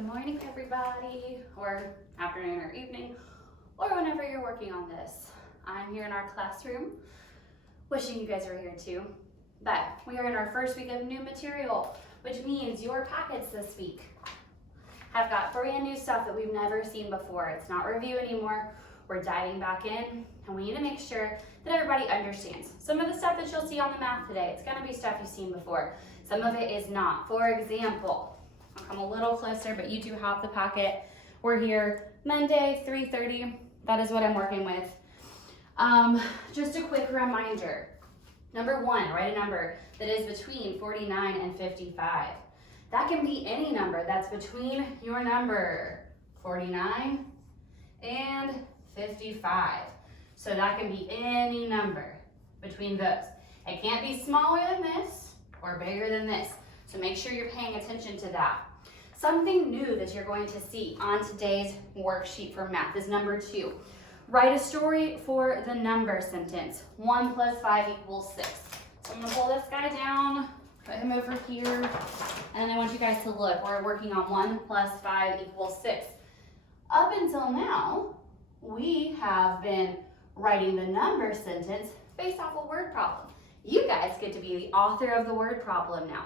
Good morning, everybody, or afternoon or evening, or whenever you're working on this. I'm here in our classroom, wishing you guys were here too. But we are in our first week of new material, which means your packets this week have got brand new stuff that we've never seen before. It's not review anymore. We're diving back in, and we need to make sure that everybody understands. Some of the stuff that you'll see on the math today, it's gonna be stuff you've seen before. Some of it is not. For example, I'll come a little closer, but you do have the packet. We're here Monday, 3:30. That is what I'm working with. Just a quick reminder. Number one, write a number that is between 49 and 55. That can be any number that's between your number 49 and 55. So that can be any number between those. It can't be smaller than this or bigger than this. So make sure you're paying attention to that. Something new that you're going to see on today's worksheet for math is number 2. Write a story for the number sentence. 1 plus 5 equals 6. So I'm gonna pull this guy down, put him over here, and I want you guys to look. We're working on 1 plus 5 equals 6. Up until now, we have been writing the number sentence based off a word problem. You guys get to be the author of the word problem now.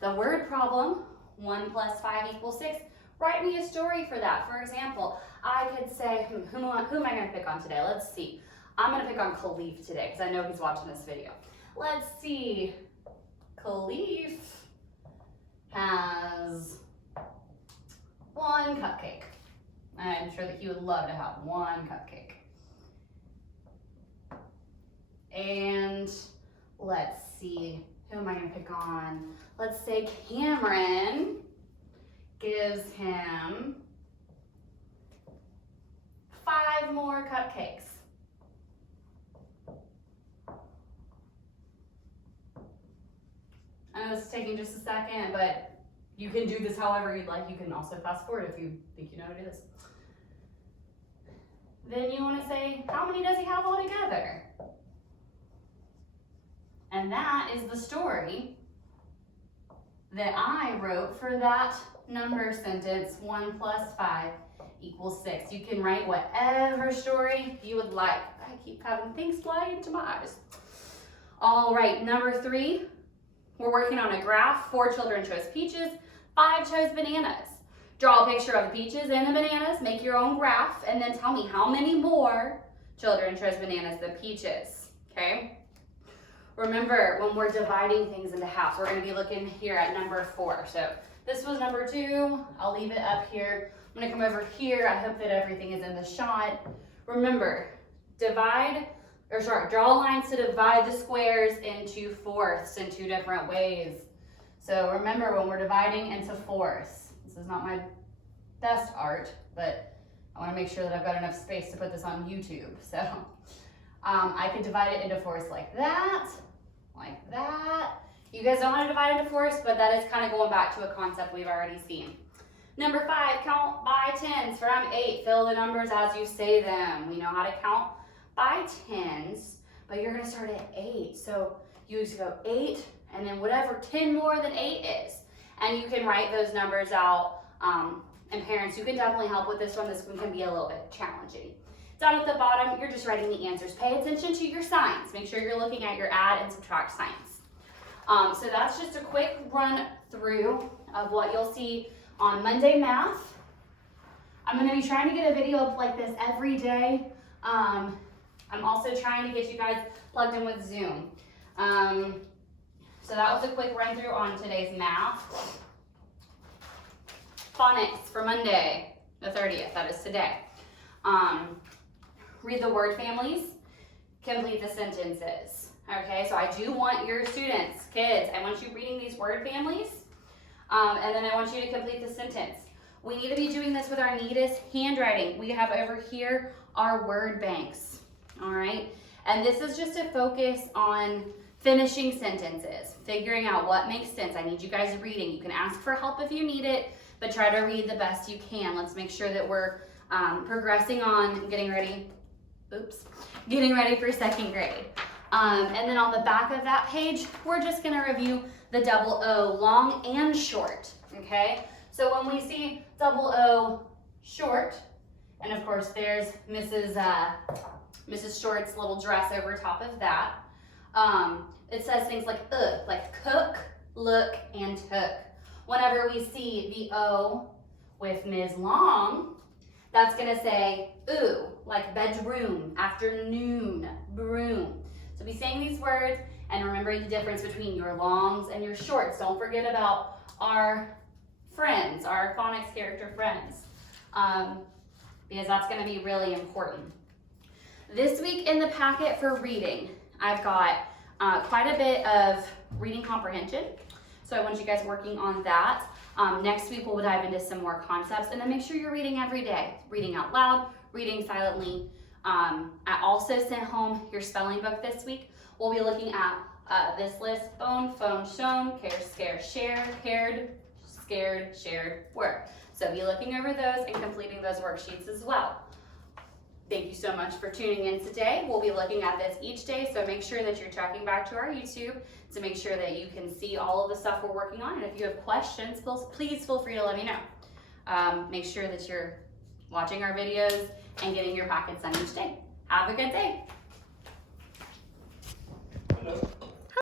The word problem, 1 plus 5 equals 6. Write me a story for that. For example, I could say, who am I going to pick on today? Let's see. I'm going to pick on Khalif today because I know he's watching this video. Let's see. Khalif has 1 cupcake. I'm sure that he would love to have 1 cupcake. And let's see, who am I going to pick on? Let's say Cameron gives him 5 more cupcakes. I know this is taking just a second, but you can do this however you'd like. You can also fast forward if you think you know how to do this. Then you want to say, how many does he have altogether? And that is the story that I wrote for that number sentence, 1 plus 5 equals 6. You can write whatever story you would like. I keep having things fly into my eyes. All right, number 3, we're working on a graph. 4 children chose peaches, 5 chose bananas. Draw a picture of the peaches and the bananas, make your own graph, and then tell me how many more children chose bananas than peaches, okay? Remember, when we're dividing things into halves, we're going to be looking here at number 4. So this was number 2. I'll leave it up here. I'm going to come over here. I hope that everything is in the shot. Remember, draw lines to divide the squares into fourths in 2 different ways. So remember, when we're dividing into fourths, this is not my best art, but I want to make sure that I've got enough space to put this on YouTube. So I could divide it into fourths like that. Like that. You guys don't know how to divide into fourths, but that is kind of going back to a concept we've already seen. Number 5, count by tens from 8. Fill the numbers as you say them. We know how to count by tens, but you're going to start at 8. So you just go 8, and then whatever 10 more than 8 is. And you can write those numbers out. And parents, you can definitely help with this one. This one can be a little bit challenging. Down at the bottom, you're just writing the answers. Pay attention to your signs. Make sure you're looking at your add and subtract signs. So that's just a quick run through of what you'll see on Monday math. I'm going to be trying to get a video up like this every day. I'm also trying to get you guys plugged in with Zoom. So that was a quick run through on today's math. Phonics for Monday, the 30th, that is today. Read the word families, complete the sentences. Okay, so I do want your students, kids, I want you reading these word families, and then I want you to complete the sentence. We need to be doing this with our neatest handwriting. We have over here our word banks, all right? And this is just to focus on finishing sentences, figuring out what makes sense. I need you guys reading. You can ask for help if you need it, but try to read the best you can. Let's make sure that we're progressing on getting ready for 2nd grade. And then on the back of that page, we're just gonna review the double O, long and short, okay? So when we see double O short, and of course there's Mrs. Short's little dress over top of that, it says things like cook, look, and took. Whenever we see the O with Ms. Long, that's gonna say ooh, like bedroom, afternoon, broom. So be saying these words and remembering the difference between your longs and your shorts. Don't forget about our friends, our phonics character friends, because that's gonna be really important. This week in the packet for reading, I've got quite a bit of reading comprehension. So I want you guys working on that. Next week we'll dive into some more concepts, and then make sure you're reading every day. Reading out loud, reading silently. I also sent home your spelling book this week. We'll be looking at this list: phone, shown, care, scare, share, cared, scared, shared, were. So be looking over those and completing those worksheets as well. Thank you so much for tuning in today. We'll be looking at this each day, so make sure that you're checking back to our YouTube to make sure that you can see all of the stuff we're working on. And if you have questions, please feel free to let me know. Make sure that you're watching our videos and getting your packets done each day. Have a good day.